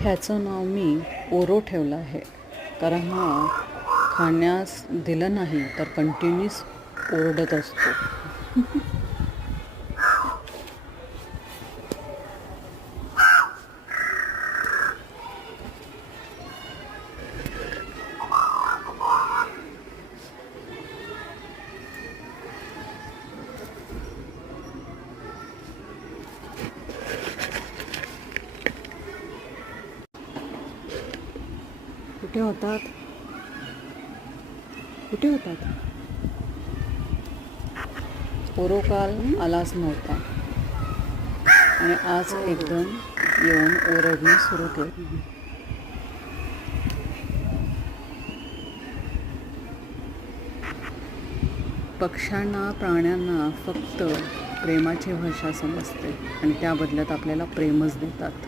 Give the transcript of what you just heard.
ह्याचं नाव मी ओरो ठेवलं आहे, कारण हा खाण्यास दिलं नाही तर कंटिन्यूस ओरडत असतो. कुठे होतात? कुठे होतात? ओरो काल आलाच नव्हता आणि आज एकदम येऊन ओरडणे सुरू केले. पक्ष्यांना, प्राण्यांना फक्त प्रेमाची भाषा समजते आणि त्या बदल्यात आपल्याला प्रेमच देतात.